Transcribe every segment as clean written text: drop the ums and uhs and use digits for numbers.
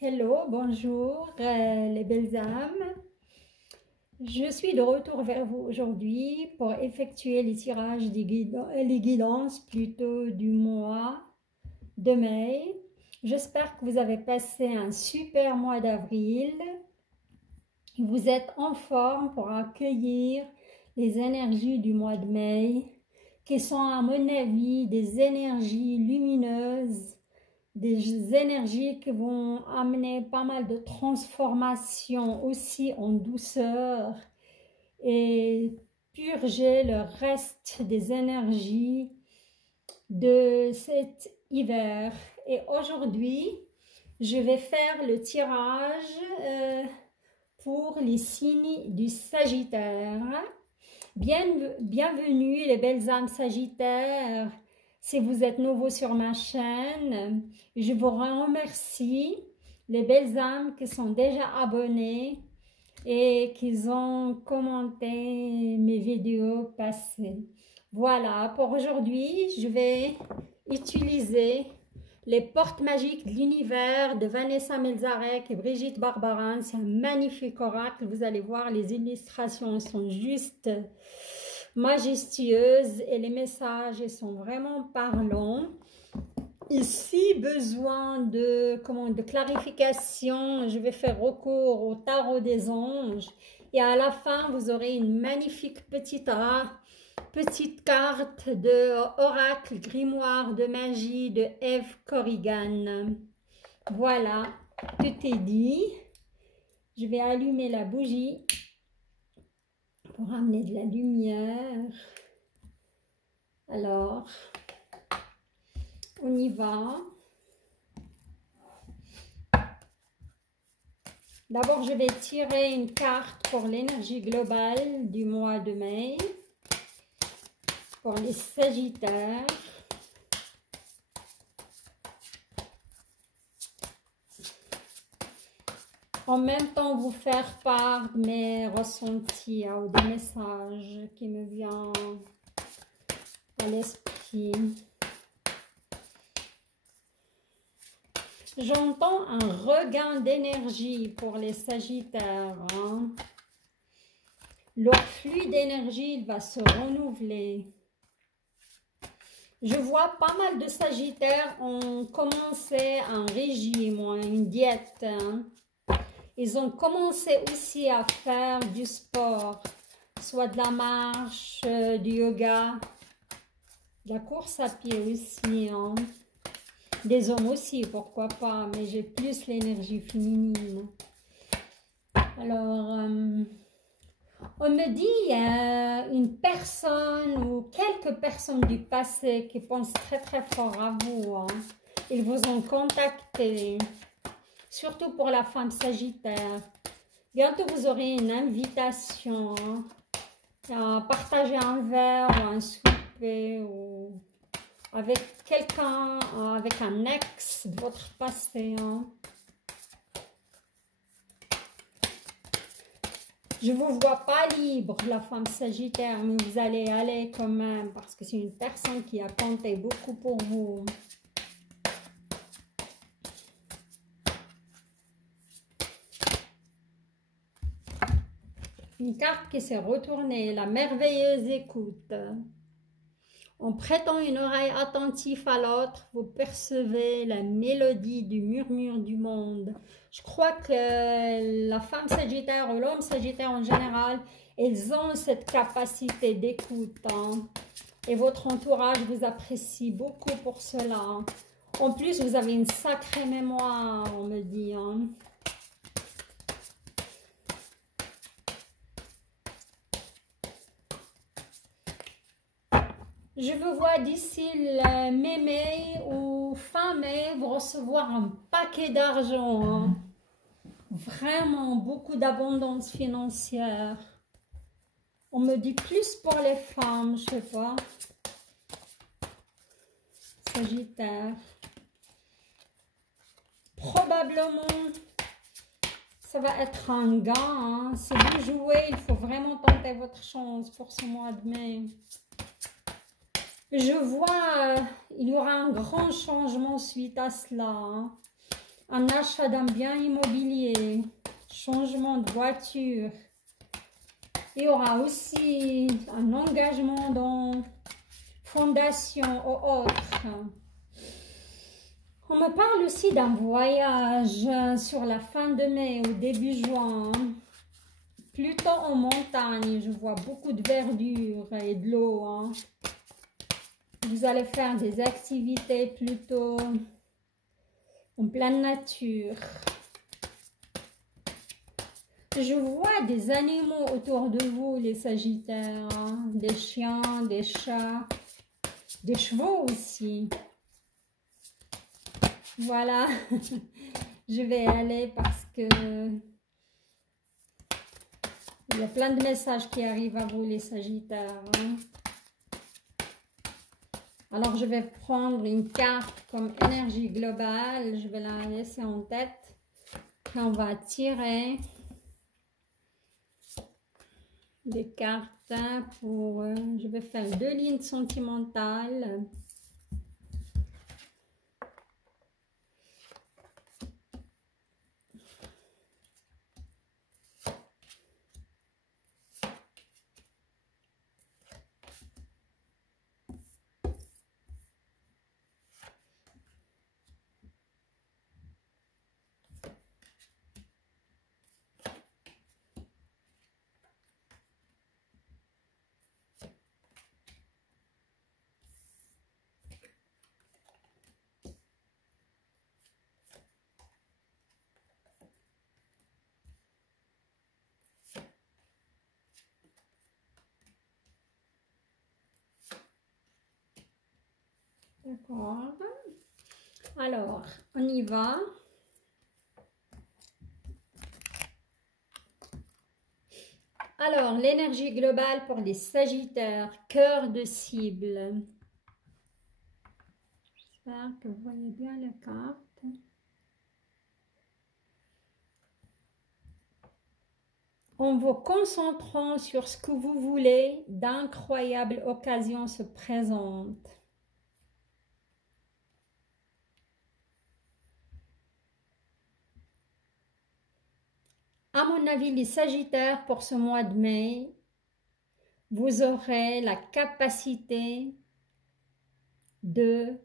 Hello, bonjour les belles âmes. Je suis de retour vers vous aujourd'hui pour effectuer les tirages les guidances plutôt du mois de mai. J'espère que vous avez passé un super mois d'avril. Vous êtes en forme pour accueillir les énergies du mois de mai qui sont à mon avis des énergies lumineuses, des énergies qui vont amener pas mal de transformation aussi en douceur et purger le reste des énergies de cet hiver. Et aujourd'hui, je vais faire le tirage pour les signes du Sagittaire. Bienvenue les belles âmes Sagittaires. Si vous êtes nouveau sur ma chaîne, je vous remercie les belles âmes qui sont déjà abonnées et qui ont commenté mes vidéos passées. Voilà, pour aujourd'hui, je vais utiliser les portes magiques de l'univers de Vanessa Melzarek et Brigitte Barbarin. C'est un magnifique oracle. Vous allez voir, les illustrations sont juste majestueuses et les messages sont vraiment parlants. Ici, besoin de clarification, je vais faire recours au tarot des anges. Et à la fin, vous aurez une magnifique petite carte de oracle grimoire de magie de Eve Corrigan. Voilà, tout est dit. Je vais allumer la bougie pour amener de la lumière. Alors, on y va. D'abord, je vais tirer une carte pour l'énergie globale du mois de mai. Pour les Sagittaires. En même temps, vous faire part de mes ressentis ou des messages qui me viennent à l'esprit. J'entends un regain d'énergie pour les Sagittaires. Leur flux d'énergie va se renouveler. Je vois pas mal de Sagittaires ont commencé un régime ou une diète. Ils ont commencé aussi à faire du sport, soit de la marche, du yoga, de la course à pied aussi. Des hommes aussi, pourquoi pas, mais j'ai plus l'énergie féminine. Alors, on me dit une personne ou quelques personnes du passé qui pensent très très fort à vous. Ils vous ont contacté, surtout pour la femme Sagittaire. Bientôt vous aurez une invitation à partager un verre ou un souper ou avec quelqu'un, avec un ex de votre passé. Je ne vous vois pas libre, la femme Sagittaire, mais vous allez aller quand même parce que c'est une personne qui a compté beaucoup pour vous. Une carte qui s'est retournée, la merveilleuse écoute. En prêtant une oreille attentive à l'autre, vous percevez la mélodie du murmure du monde. Je crois que la femme Sagittaire ou l'homme Sagittaire en général, ils ont cette capacité d'écoute. Et votre entourage vous apprécie beaucoup pour cela. En plus, vous avez une sacrée mémoire, on me dit. Je vous vois d'ici le mai ou fin mai, vous recevoir un paquet d'argent. Vraiment beaucoup d'abondance financière. On me dit plus pour les femmes, je sais pas. Sagittaire. Probablement, ça va être un gain. Si vous jouez, il faut vraiment tenter votre chance pour ce mois de mai. Je vois, il y aura un grand changement suite à cela. un achat d'un bien immobilier, changement de voiture. Il y aura aussi un engagement dans fondation ou autre. On me parle aussi d'un voyage sur la fin de mai ou début juin. Plutôt en montagne, je vois beaucoup de verdure et de l'eau. Hein. Vous allez faire des activités plutôt en pleine nature. Je vois des animaux autour de vous, les Sagittaires. Hein. Des chiens, des chats, des chevaux aussi. Voilà, je vais aller parce que il y a plein de messages qui arrivent à vous, les Sagittaires. Hein. Alors, je vais prendre une carte comme énergie globale. Je vais la laisser en tête. Et on va tirer des cartes pour... je vais faire 2 lignes sentimentales. D'accord. Alors, on y va. Alors, l'énergie globale pour les Sagittaires, cœur de cible. J'espère que vous voyez bien la carte. En vous concentrant sur ce que vous voulez, d'incroyables occasions se présentent. À mon avis, les Sagittaires, pour ce mois de mai, vous aurez la capacité de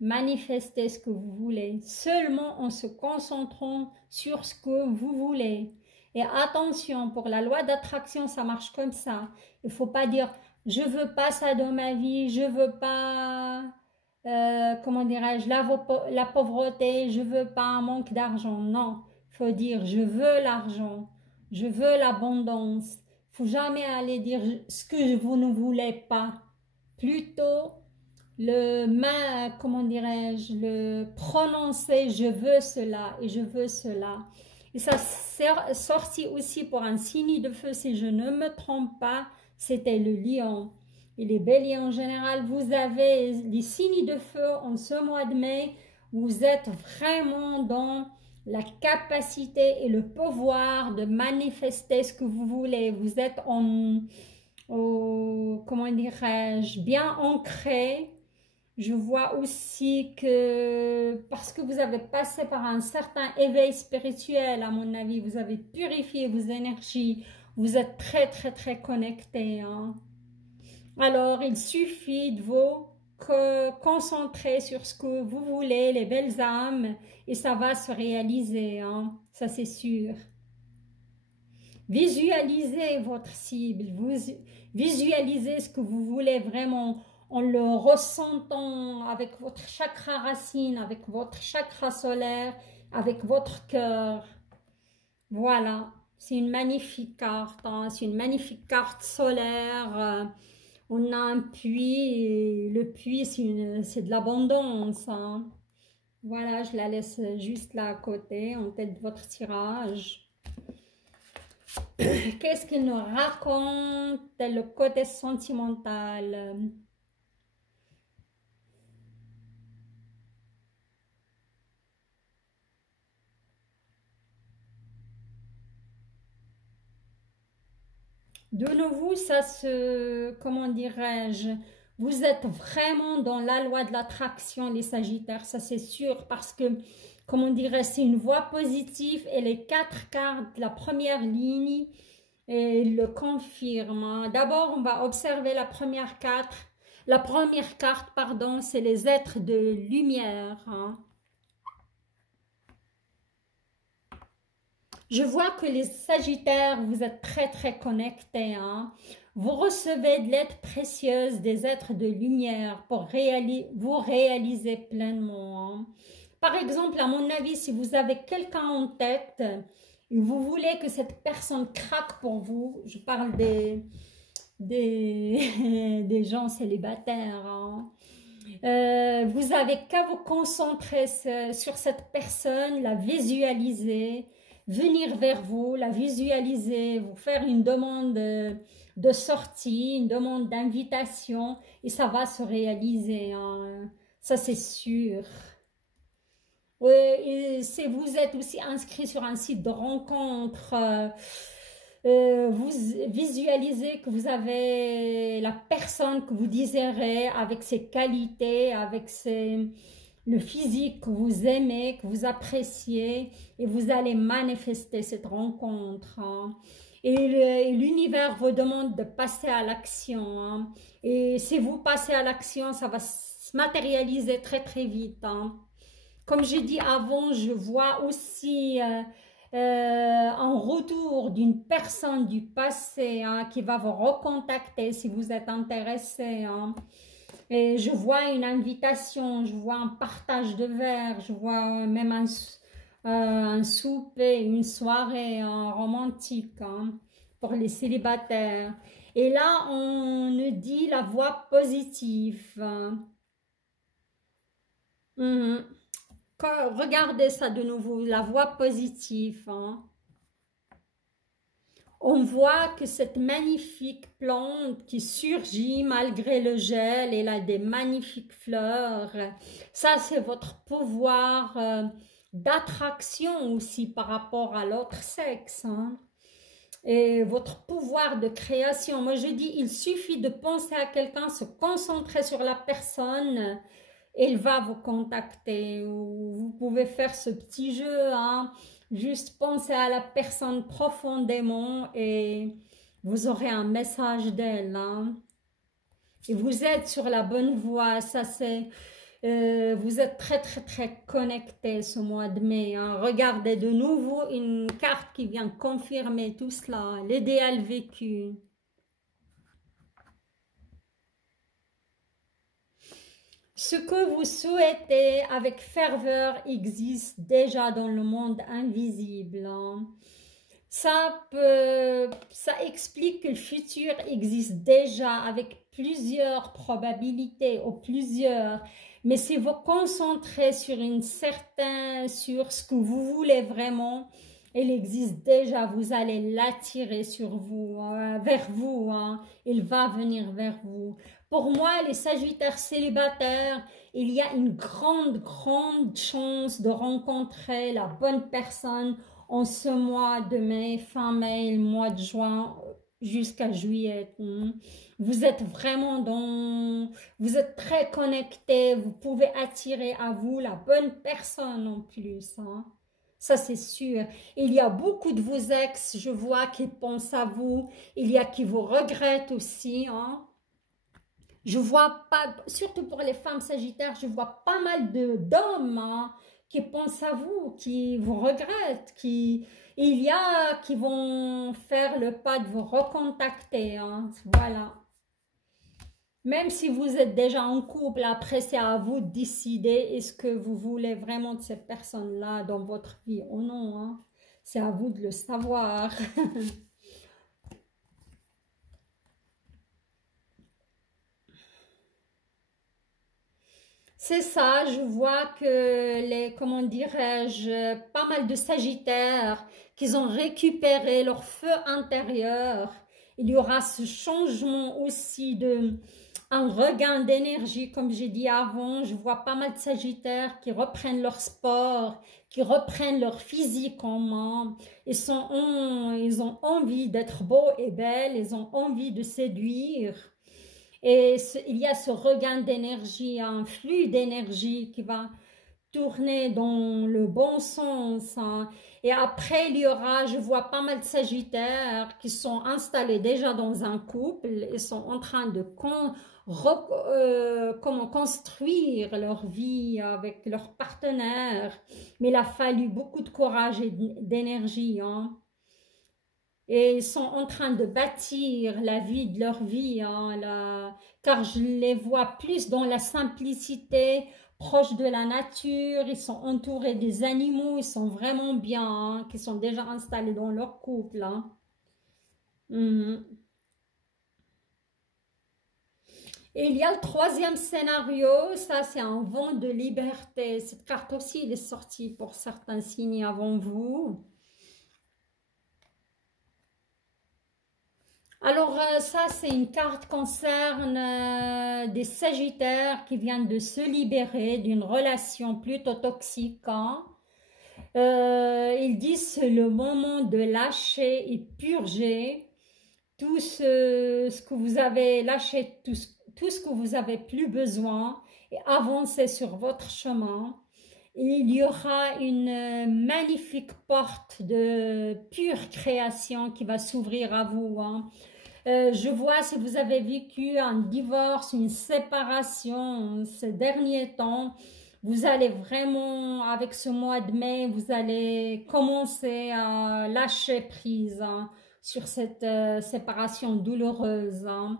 manifester ce que vous voulez, seulement en se concentrant sur ce que vous voulez. Et attention, pour la loi d'attraction, ça marche comme ça. Il ne faut pas dire « je ne veux pas ça dans ma vie, je ne veux pas, comment dirais-je, la pauvreté, je ne veux pas un manque d'argent ». Non, il faut dire « je veux l'argent, je veux l'abondance ». Il ne faut jamais aller dire ce que vous ne voulez pas. Plutôt, comment dirais-je, le prononcer « je veux cela » et « je veux cela ». Et ça s'est sorti aussi pour un signe de feu, si je ne me trompe pas, c'était le lion. Et les béliers en général, vous avez les signes de feu en ce mois de mai, vous êtes vraiment dans la capacité et le pouvoir de manifester ce que vous voulez. Vous êtes comment dirais-je, bien ancré. Je vois aussi que, parce que vous avez passé par un certain éveil spirituel, à mon avis, vous avez purifié vos énergies, vous êtes très, très, très connectés. Hein. Alors, il suffit de vous concentrer sur ce que vous voulez, les belles âmes, et ça va se réaliser, hein. Ça c'est sûr. Visualisez votre cible, visualisez ce que vous voulez vraiment, en le ressentant avec votre chakra racine, avec votre chakra solaire, avec votre cœur. Voilà, c'est une magnifique carte, hein. C'est une magnifique carte solaire. On a un puits, et le puits c'est de l'abondance. Hein. Voilà, je la laisse juste là à côté, en tête de votre tirage. Qu'est-ce qu'il nous raconte le côté sentimental? De nouveau, ça se, comment dirais-je, vous êtes vraiment dans la loi de l'attraction, les Sagittaires, ça c'est sûr, parce que comment dirais-je, c'est une voix positive et les 4 cartes, la première ligne, et le confirme, hein. D'abord, on va observer la première carte. La première carte, pardon, c'est les êtres de lumière, hein. Je vois que les Sagittaires, vous êtes très très connectés, hein. Vous recevez de l'aide précieuse des êtres de lumière pour vous réaliser pleinement, hein. Par exemple, à mon avis, si vous avez quelqu'un en tête et vous voulez que cette personne craque pour vous, je parle des gens célibataires, hein. Vous avez qu'à vous concentrer sur cette personne, la visualiser, venir vers vous, la visualiser, vous faire une demande de sortie, une demande d'invitation et ça va se réaliser, hein. Ça c'est sûr. Oui, et si vous êtes aussi inscrit sur un site de rencontre, vous visualisez que vous avez la personne que vous désirez avec ses qualités, avec le physique que vous aimez, que vous appréciez, et vous allez manifester cette rencontre, hein. Et l'univers vous demande de passer à l'action, hein. Et si vous passez à l'action, ça va se matérialiser très très vite, hein. Comme j'ai dit avant, je vois aussi un retour d'une personne du passé, hein, qui va vous recontacter si vous êtes intéressé, hein. Et je vois une invitation, je vois un partage de verre, je vois même un souper, une soirée, hein, romantique, hein, pour les célibataires. Et là, on nous dit la voix positive, hein. Mhm. Regardez ça de nouveau, la voix positive, hein. On voit que cette magnifique plante qui surgit malgré le gel, elle a des magnifiques fleurs. Ça, c'est votre pouvoir d'attraction aussi par rapport à l'autre sexe, hein. Et votre pouvoir de création. Moi, je dis, il suffit de penser à quelqu'un, se concentrer sur la personne, elle va vous contacter. Ou vous pouvez faire ce petit jeu, hein. Juste penser à la personne profondément et vous aurez un message d'elle, hein. Et vous êtes sur la bonne voie. Ça c'est, vous êtes très très très connecté ce mois de mai, hein. Regardez de nouveau une carte qui vient confirmer tout cela, l'idéal vécu. Ce que vous souhaitez avec ferveur existe déjà dans le monde invisible, hein. Ça explique que le futur existe déjà avec plusieurs probabilités ou plusieurs. Mais si vous concentrez sur sur ce que vous voulez vraiment, il existe déjà. Vous allez l'attirer sur vous, vers vous, hein. Il va venir vers vous. Pour moi, les Sagittaires célibataires, il y a une grande chance de rencontrer la bonne personne en ce mois de mai, fin mai, le mois de juin jusqu'à juillet. Vous êtes vraiment vous êtes très connectés, vous pouvez attirer à vous la bonne personne en plus, hein. Ça c'est sûr. Il y a beaucoup de vos ex, je vois, qui pensent à vous. Il y a qui vous regrettent aussi, hein. Je vois pas, surtout pour les femmes sagittaires, je vois pas mal d'hommes, hein, qui pensent à vous, qui vous regrettent, il y a qui vont faire le pas de vous recontacter, hein, voilà. Même si vous êtes déjà en couple, après c'est à vous de décider est-ce que vous voulez vraiment de cette personne-là dans votre vie ou non, hein. C'est à vous de le savoir. C'est ça, je vois que comment dirais-je, pas mal de Sagittaires qui ont récupéré leur feu intérieur. Il y aura ce changement aussi un regain d'énergie, comme j'ai dit avant. Je vois pas mal de Sagittaires qui reprennent leur sport, qui reprennent leur physique en main. Ils ont envie d'être beaux et belles, ils ont envie de séduire. Et il y a ce regain d'énergie, un flux d'énergie qui va tourner dans le bon sens, hein. Et après, il y aura, je vois pas mal de Sagittaires qui sont installés déjà dans un couple et sont en train de comment construire leur vie avec leur partenaire. Mais il a fallu beaucoup de courage et d'énergie, hein. Et ils sont en train de bâtir la vie de leur vie, hein, car je les vois plus dans la simplicité, proches de la nature, ils sont entourés des animaux, ils sont vraiment bien, hein, qui sont déjà installés dans leur couple, hein. Mhm. Et il y a le troisième scénario, ça c'est un vent de liberté. Cette carte aussi, elle est sortie pour certains signes avant vous. Alors ça, c'est une carte qui concerne des Sagittaires qui viennent de se libérer d'une relation plutôt toxique, hein. Ils disent c'est le moment de lâcher et purger tout ce que vous avez lâché, tout ce que vous avez plus besoin et avancer sur votre chemin. Et il y aura une magnifique porte de pure création qui va s'ouvrir à vous, hein. Je vois si vous avez vécu un divorce, une séparation ces derniers temps, vous allez vraiment, avec ce mois de mai, vous allez commencer à lâcher prise, hein, sur cette séparation douloureuse, hein.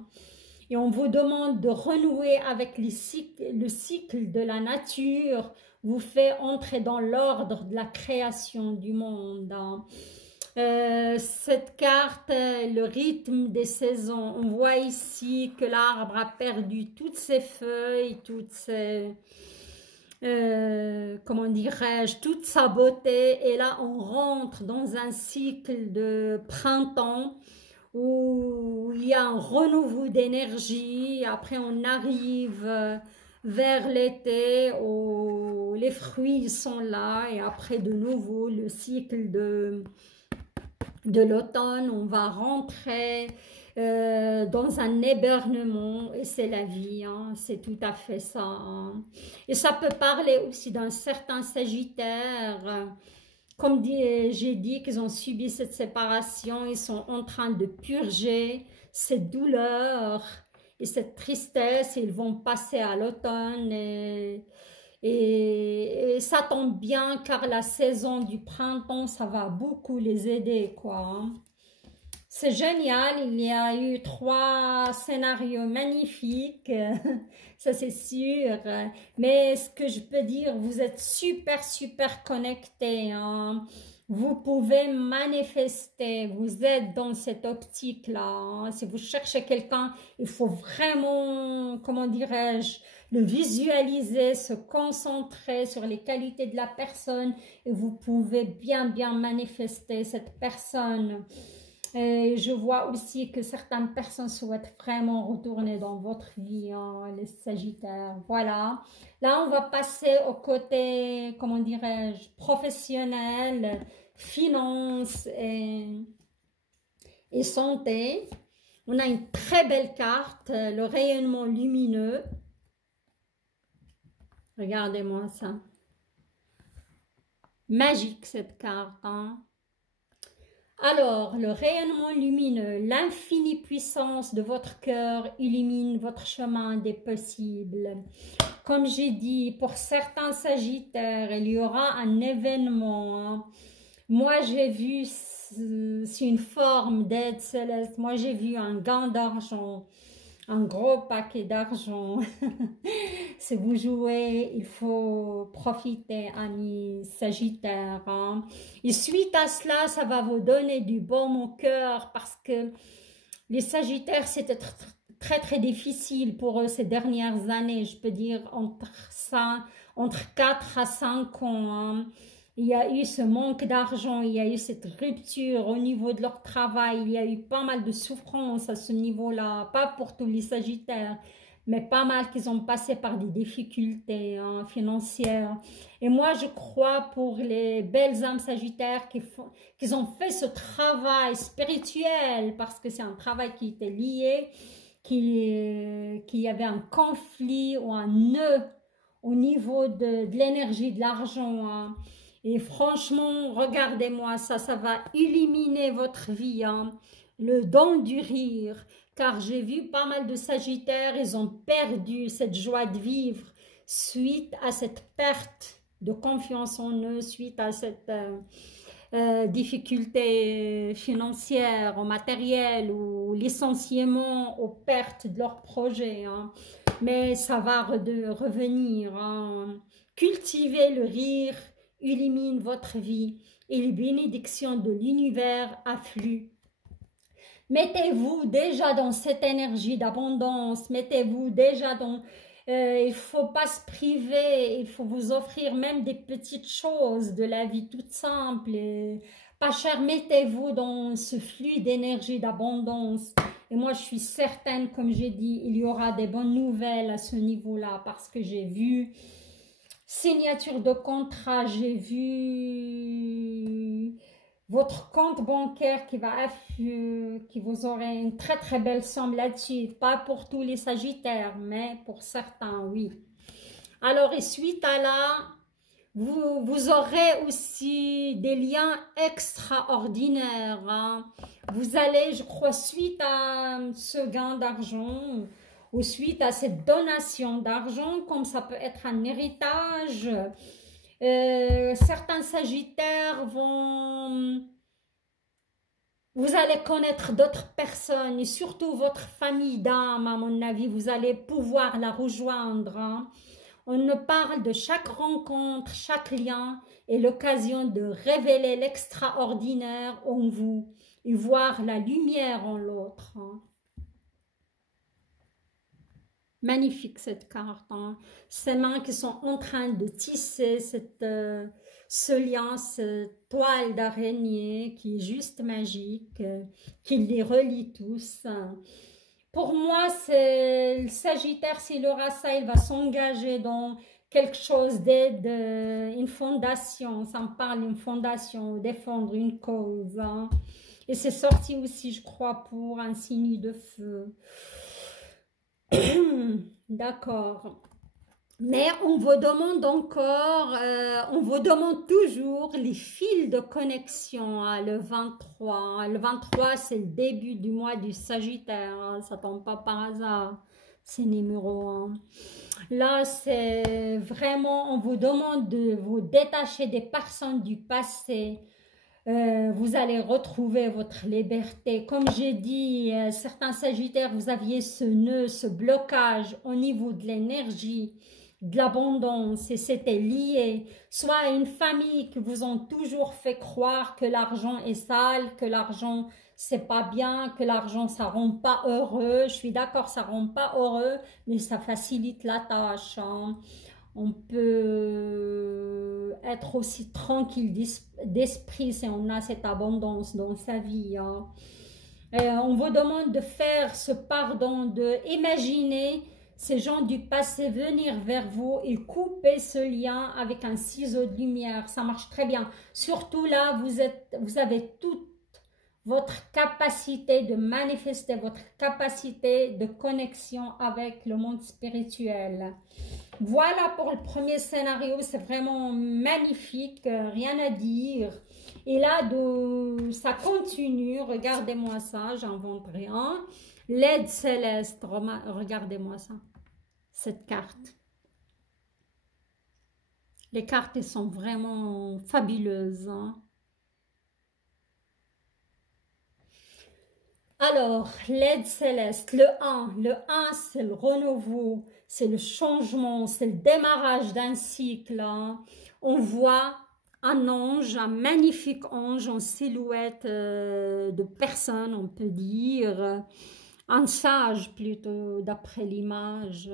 Et on vous demande de renouer avec le cycle de la nature, vous fait entrer dans l'ordre de la création du monde, hein. Cette carte, le rythme des saisons, on voit ici que l'arbre a perdu toutes ses feuilles, toutes ses, comment dirais-je, toute sa beauté, et là on rentre dans un cycle de printemps où il y a un renouveau d'énergie, après on arrive vers l'été où les fruits sont là, et après de nouveau le cycle de l'automne, on va rentrer dans un ébernement, et c'est la vie, hein, c'est tout à fait ça, hein. Et ça peut parler aussi d'un certain Sagittaire, comme j'ai dit, qu'ils ont subi cette séparation, ils sont en train de purger cette douleur et cette tristesse, et ils vont passer à l'automne, et ça tombe bien car la saison du printemps, ça va beaucoup les aider, quoi, hein. C'est génial, il y a eu 3 scénarios magnifiques, ça c'est sûr. Mais ce que je peux dire, vous êtes super, super connectés, hein. Vous pouvez manifester, vous êtes dans cette optique-là, hein. Si vous cherchez quelqu'un, il faut vraiment, comment dirais-je, le visualiser, se concentrer sur les qualités de la personne, et vous pouvez bien, bien manifester cette personne. Et je vois aussi que certaines personnes souhaitent vraiment retourner dans votre vie, hein, les Sagittaires. Voilà. Là, on va passer au côté, comment dirais-je, professionnel, finance et santé. On a une très belle carte, le rayonnement lumineux. Regardez-moi ça. Magique cette carte, hein. Alors, le rayonnement lumineux, l'infinie puissance de votre cœur illumine votre chemin des possibles. Comme j'ai dit, pour certains Sagittaires, il y aura un événement, hein. Moi, j'ai vu, c'est une forme d'aide céleste. Moi, j'ai vu un gain d'argent, un gros paquet d'argent. Si vous jouez, il faut profiter, amis Sagittaires, hein. Et suite à cela, ça va vous donner du baume au cœur, parce que les Sagittaires, c'était très très difficile pour eux ces dernières années. Je peux dire entre 4 à 5 ans, hein. Il y a eu ce manque d'argent, il y a eu cette rupture au niveau de leur travail, il y a eu pas mal de souffrance à ce niveau-là, pas pour tous les Sagittaires, mais pas mal qu'ils ont passé par des difficultés, hein, financières. Et moi, je crois pour les belles âmes Sagittaires qu'ils ont fait ce travail spirituel, parce que c'est un travail qui était lié, qu'il y avait un conflit ou un nœud au niveau de l'énergie, de l'argent. Hein. Et franchement, regardez-moi ça, ça va illuminer votre vie. Hein. Le don du rire, car j'ai vu pas mal de Sagittaires, ils ont perdu cette joie de vivre suite à cette perte de confiance en eux, suite à cette difficulté financière, au matériel, ou licenciement, aux pertes de leurs projets. Hein. Mais ça va revenir. Hein. Cultivez le rire, illumine votre vie et les bénédictions de l'univers affluent. Mettez-vous déjà dans cette énergie d'abondance, mettez-vous déjà dans... il ne faut pas se priver, il faut vous offrir même des petites choses de la vie toute simple. Et pas cher, mettez-vous dans ce flux d'énergie d'abondance. Et moi, je suis certaine, comme j'ai dit, il y aura des bonnes nouvelles à ce niveau-là parce que j'ai vu signature de contrat, j'ai vu votre compte bancaire qui vous aurez une très très belle somme là-dessus. Pas pour tous les Sagittaires, mais pour certains, oui. Alors, et suite à là, vous aurez aussi des liens extraordinaires. Hein. Vous allez, je crois, suite à ce gain d'argent ou suite à cette donation d'argent, comme ça peut être un héritage, certains Sagittaires vont... Vous allez connaître d'autres personnes et surtout votre famille d'âme, à mon avis, vous allez pouvoir la rejoindre. Hein. On me parle de chaque rencontre, chaque lien est l'occasion de révéler l'extraordinaire en vous et voir la lumière en l'autre. Hein. Magnifique cette carte. Hein. Ces mains qui sont en train de tisser ce lien, cette toile d'araignée qui est juste magique, qui les relie tous. Pour moi, c'est le Sagittaire, s'il aura ça, il va s'engager dans quelque chose d'aide, une fondation, ça me parle d'une fondation, défendre une cause. Hein. Et c'est sorti aussi, je crois, pour un signe de feu. D'accord. Mais on vous demande encore, on vous demande toujours les fils de connexion, hein, le 23. Hein. Le 23, c'est le début du mois du Sagittaire, hein, ça ne tombe pas par hasard, c'est numéro 1. Là, c'est vraiment, on vous demande de vous détacher des personnes du passé. Vous allez retrouver votre liberté. Comme j'ai dit, certains Sagittaires, vous aviez ce nœud, ce blocage au niveau de l'énergie, de l'abondance, et c'était lié soit à une famille qui vous ont toujours fait croire que l'argent est sale, que l'argent c'est pas bien, que l'argent ça rend pas heureux. Je suis d'accord, ça rend pas heureux, mais ça facilite la tâche. Hein. On peut être aussi tranquille d'esprit si on a cette abondance dans sa vie. Hein. On vous demande de faire ce pardon, de imaginer ces gens du passé venir vers vous et couper ce lien avec un ciseau de lumière. Ça marche très bien. Surtout là, vous avez toute votre capacité de manifester, votre capacité de connexion avec le monde spirituel. Voilà pour le premier scénario, c'est vraiment magnifique, rien à dire. Et là, ça continue, regardez-moi ça, j'invente rien. L'aide céleste, regardez-moi ça, cette carte. Les cartes, elles sont vraiment fabuleuses. Hein. Alors, l'aide céleste, le 1, c'est le renouveau, c'est le changement, c'est le démarrage d'un cycle. Hein. On voit un ange, un magnifique ange en silhouette de personne, on peut dire, un sage plutôt, d'après l'image.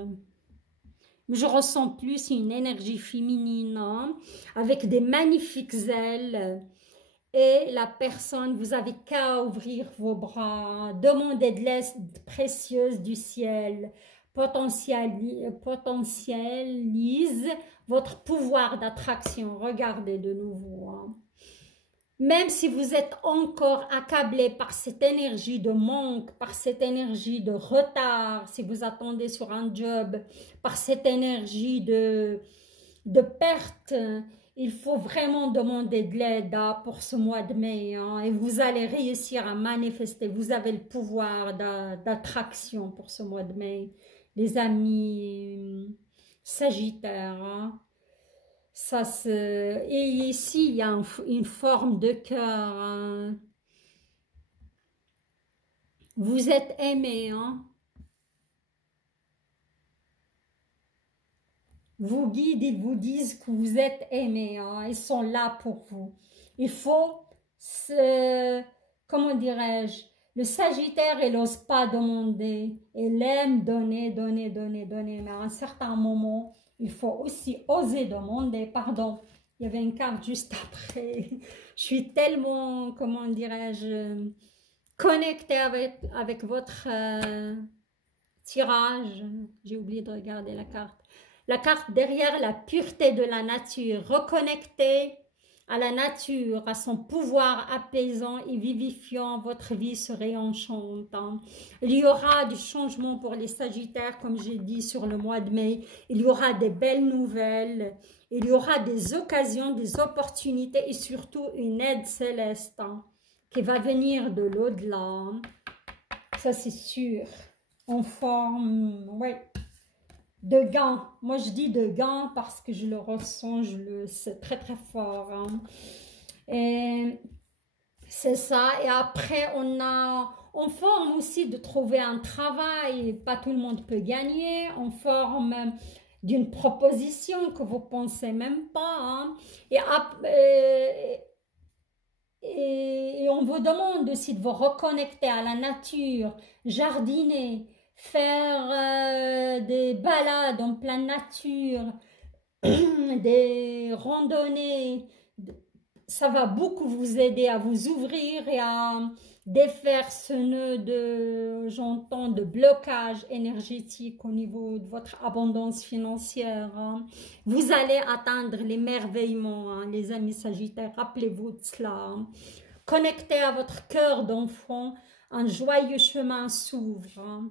Je ressens plus une énergie féminine, hein, avec des magnifiques ailes. Et la personne, vous avez qu'à ouvrir vos bras, demander de l'aide précieuse du ciel, potentialise votre pouvoir d'attraction. Regardez de nouveau. Hein. Même si vous êtes encore accablé par cette énergie de manque, par cette énergie de retard, si vous attendez sur un job, par cette énergie de perte, il faut vraiment demander de l'aide pour ce mois de mai, hein, et vous allez réussir à manifester. Vous avez le pouvoir d'attraction pour ce mois de mai, les amis Sagittaires. Hein. Et ici, il y a une forme de cœur. Hein. Vous êtes aimé. Hein. Vos guides, ils vous disent que vous êtes aimé. Hein. Ils sont là pour vous. Il faut, comment dirais-je, le Sagittaire, il n'ose pas demander. Il aime donner, donner, donner, donner. Mais à un certain moment, il faut aussi oser demander. Pardon, il y avait une carte juste après. Je suis tellement, comment dirais-je, connectée avec votre tirage. J'ai oublié de regarder la carte. La carte derrière, la pureté de la nature. Reconnectée à la nature, à son pouvoir apaisant et vivifiant, votre vie se réenchante. Hein. Il y aura du changement pour les Sagittaires, comme j'ai dit, sur le mois de mai. Il y aura des belles nouvelles. Il y aura des occasions, des opportunités et surtout une aide céleste hein, qui va venir de l'au-delà. Hein. Ça, c'est sûr. En forme, ouais. De gain, moi je dis de gain parce que je le ressens, je le sais très très fort. Hein. Et c'est ça. Et après on forme aussi de trouver un travail. Pas tout le monde peut gagner. On forme d'une proposition que vous pensez même pas. Hein. Et on vous demande aussi de vous reconnecter à la nature, jardiner. Faire des balades en pleine nature, des randonnées, ça va beaucoup vous aider à vous ouvrir et à défaire ce nœud de, j'entends, de blocage énergétique au niveau de votre abondance financière. Hein. Vous allez atteindre l'émerveillement, hein, les amis Sagittaires, rappelez-vous de cela. Hein. Connectez à votre cœur d'enfant, un joyeux chemin s'ouvre. Hein.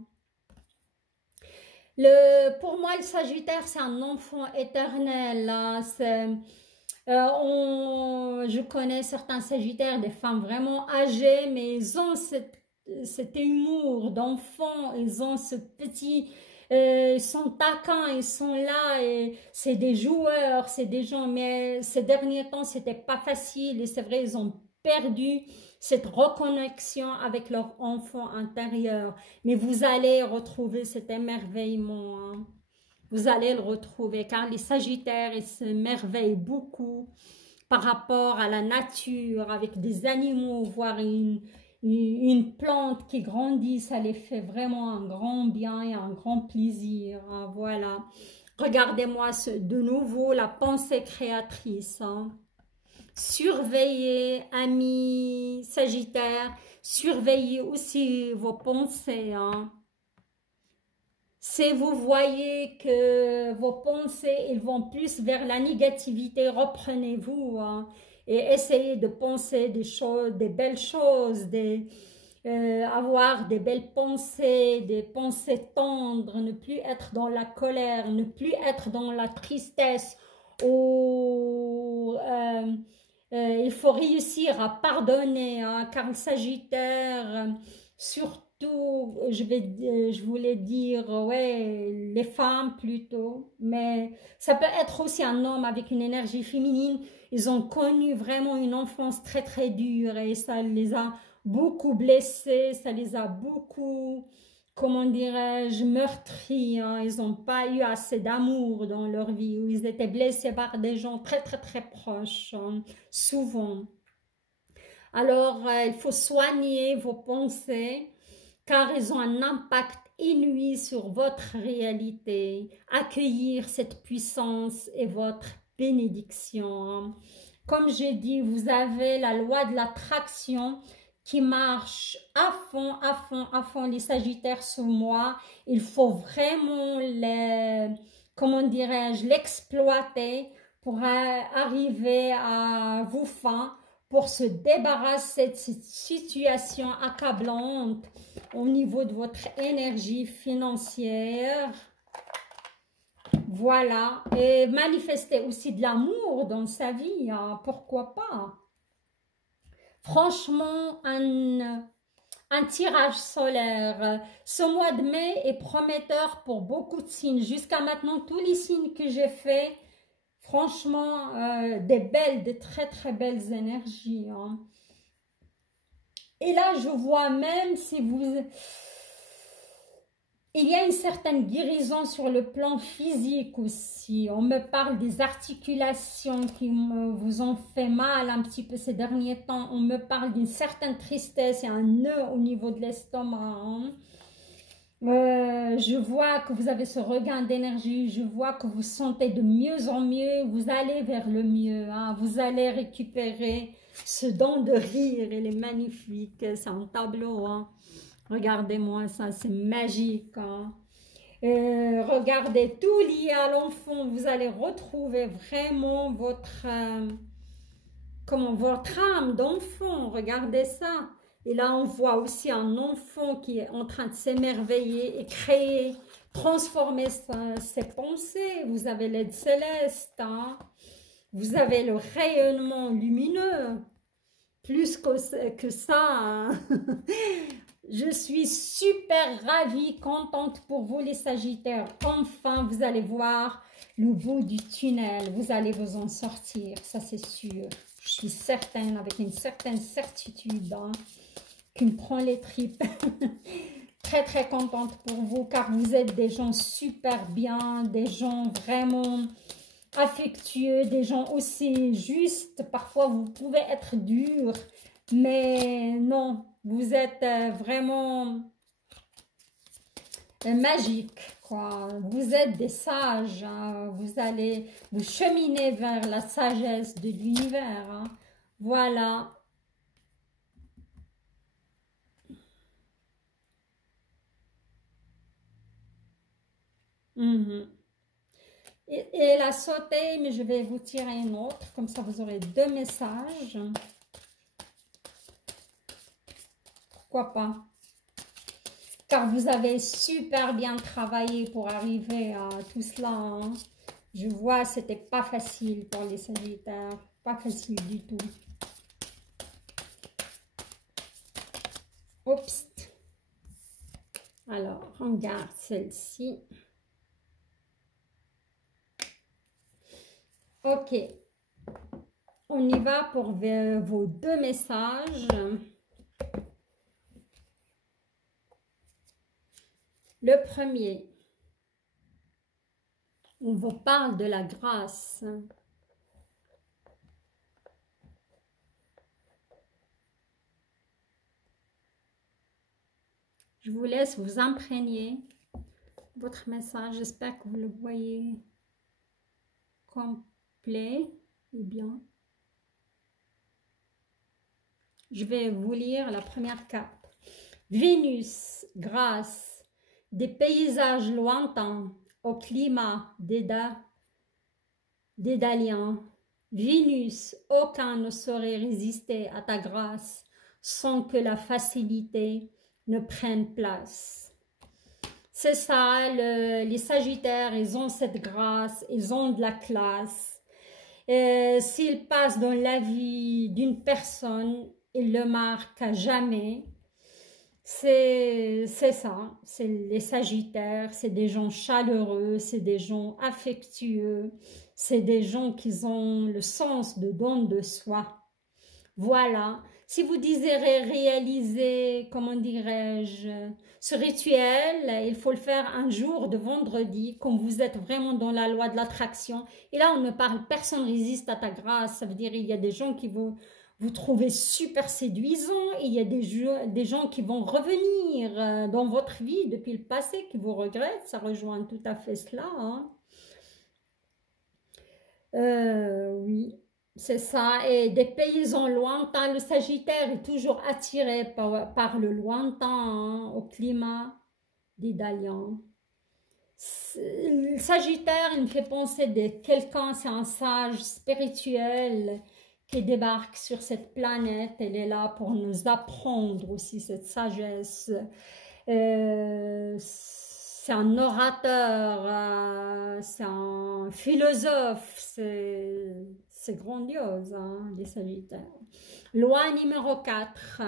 Pour moi, le Sagittaire, c'est un enfant éternel. Hein. Je connais certains Sagittaires, des femmes vraiment âgées, mais ils ont cet humour d'enfant, ils ont ce petit... ils sont taquins, ils sont là, et c'est des joueurs, c'est des gens, mais ces derniers temps, c'était pas facile, et c'est vrai, ils ont perdu cette reconnexion avec leur enfant intérieur. Mais vous allez retrouver cet émerveillement. Hein. Vous allez le retrouver car les Sagittaires, ils s'émerveillent beaucoup par rapport à la nature, avec des animaux, voire une plante qui grandit. Ça les fait vraiment un grand bien et un grand plaisir. Hein. Voilà. Regardez-moi de nouveau la pensée créatrice. Hein. Surveillez, amis Sagittaires, surveillez aussi vos pensées. Hein. Si vous voyez que vos pensées ils vont plus vers la négativité, reprenez-vous hein, et essayez de penser des choses, des belles choses, avoir des belles pensées, des pensées tendres, ne plus être dans la colère, ne plus être dans la tristesse ou... il faut réussir à pardonner, hein, car le Sagittaire, surtout, je voulais dire, ouais, les femmes plutôt, mais ça peut être aussi un homme avec une énergie féminine. Ils ont connu vraiment une enfance très très dure et ça les a beaucoup blessés, ça les a beaucoup... comment dirais-je, meurtris, hein. Ils n'ont pas eu assez d'amour dans leur vie, où ils étaient blessés par des gens très très très proches, hein, souvent. Alors, il faut soigner vos pensées, car ils ont un impact inouï sur votre réalité. Accueillir cette puissance et votre bénédiction. Hein. Comme j'ai dit, vous avez la loi de l'attraction, qui marche à fond, à fond, à fond, les Sagittaires sous moi. Il faut vraiment comment dirais-je, l'exploiter pour arriver à vos fins, pour se débarrasser de cette situation accablante au niveau de votre énergie financière. Voilà, et manifester aussi de l'amour dans sa vie, hein, pourquoi pas. Franchement, un tirage solaire. Ce mois de mai est prometteur pour beaucoup de signes. Jusqu'à maintenant, tous les signes que j'ai faits, franchement, de très très belles énergies. Hein. Et là, je vois même si vous... Il y a une certaine guérison sur le plan physique aussi. On me parle des articulations qui vous ont fait mal un petit peu ces derniers temps. On me parle d'une certaine tristesse et un nœud au niveau de l'estomac. Hein. Je vois que vous avez ce regain d'énergie. Je vois que vous sentez de mieux en mieux. Vous allez vers le mieux. Hein. Vous allez récupérer ce don de rire. Il est magnifique. C'est un tableau. Hein. Regardez-moi ça, c'est magique. Hein. Regardez, tout lié à l'enfant. Vous allez retrouver vraiment votre âme d'enfant. Regardez ça. Et là, on voit aussi un enfant qui est en train de s'émerveiller et créer, transformer ses pensées. Vous avez l'aide céleste. Hein. Vous avez le rayonnement lumineux. Plus que ça. Hein. Je suis super ravie, contente pour vous les Sagittaires. Enfin, vous allez voir le bout du tunnel. Vous allez vous en sortir, ça c'est sûr. Je suis certaine, avec une certaine certitude, hein, qui me prend les tripes. Très très contente pour vous, car vous êtes des gens super bien, des gens vraiment affectueux, des gens aussi justes. Parfois, vous pouvez être durs, mais non. Vous êtes vraiment magique, quoi. Vous êtes des sages. Hein. Vous cheminez vers la sagesse de l'univers. Hein. Voilà. Et la sauter, mais je vais vous tirer une autre. Comme ça, vous aurez deux messages. Pourquoi pas? Car vous avez super bien travaillé pour arriver à tout cela. Hein. Je vois, c'était pas facile pour les Sagittaires. Pas facile du tout. Oups. Alors, on garde celle-ci. Ok. On y va pour vos deux messages. Le premier, on vous parle de la grâce. Je vous laisse vous imprégner votre message. J'espère que vous le voyez complet et bien. Je vais vous lire la première carte. Vénus, grâce. Des paysages lointains au climat dédalien. Vénus, aucun ne saurait résister à ta grâce sans que la facilité ne prenne place. C'est ça, les Sagittaires, ils ont cette grâce, ils ont de la classe. S'ils passent dans la vie d'une personne, ils le marquent à jamais. C'est ça, c'est les Sagittaires, c'est des gens chaleureux, c'est des gens affectueux, c'est des gens qui ont le sens de don de soi. Voilà, si vous désirez réaliser, comment dirais-je, ce rituel, il faut le faire un jour de vendredi, quand vous êtes vraiment dans la loi de l'attraction. Et là, on me parle, personne ne résiste à ta grâce, ça veut dire il y a des gens qui vont vous trouvez super séduisant et il y a des gens qui vont revenir dans votre vie depuis le passé, qui vous regrettent, ça rejoint tout à fait cela. Hein. Oui, c'est ça. Et des paysans lointains, le Sagittaire est toujours attiré par le lointain, hein, au climat dédaliant. Le Sagittaire, il me fait penser de quelqu'un, c'est un sage spirituel, qui débarque sur cette planète. Elle est là pour nous apprendre aussi cette sagesse. C'est un orateur, c'est un philosophe, c'est grandiose, hein, les Sagittaires. Loi numéro 4.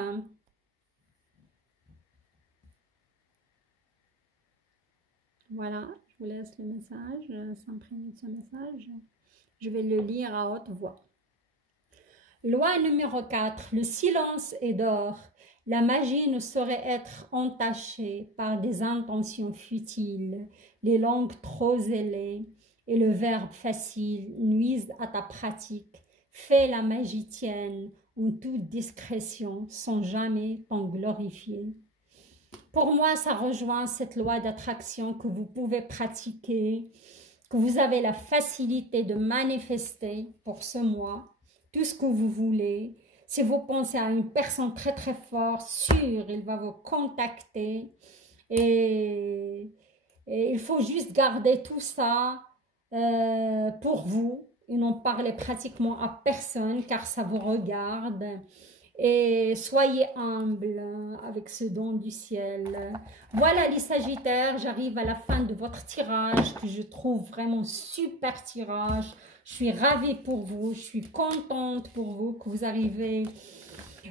Voilà, je vous laisse le message, s'imprégner de ce message. Je vais le lire à haute voix. Loi numéro 4. Le silence est d'or. La magie ne saurait être entachée par des intentions futiles. Les langues trop zélées et le verbe facile nuisent à ta pratique. Fais la magie tienne en toute discrétion sans jamais t'en glorifier. Pour moi, ça rejoint cette loi d'attraction que vous pouvez pratiquer, que vous avez la facilité de manifester pour ce mois, tout ce que vous voulez. Si vous pensez à une personne très très forte, sûre, il va vous contacter. Et il faut juste garder tout ça pour vous et n'en parler pratiquement à personne car ça vous regarde. Et soyez humble avec ce don du ciel. Voilà les Sagittaires, j'arrive à la fin de votre tirage que je trouve vraiment super tirage. Je suis ravie pour vous, je suis contente pour vous que vous arrivez,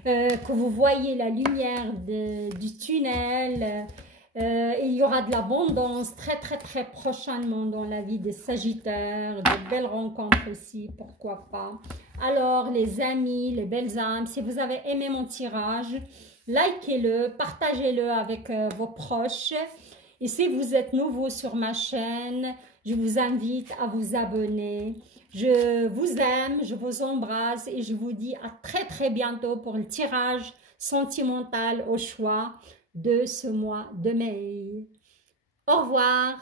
que vous voyez la lumière du tunnel. Il y aura de l'abondance très très très prochainement dans la vie des Sagittaires, de belles rencontres aussi, pourquoi pas. Alors les amis, les belles âmes, si vous avez aimé mon tirage, likez-le, partagez-le avec vos proches. Et si vous êtes nouveau sur ma chaîne, je vous invite à vous abonner. Je vous aime, je vous embrasse et je vous dis à très très bientôt pour le tirage sentimental au choix de ce mois de mai. Au revoir.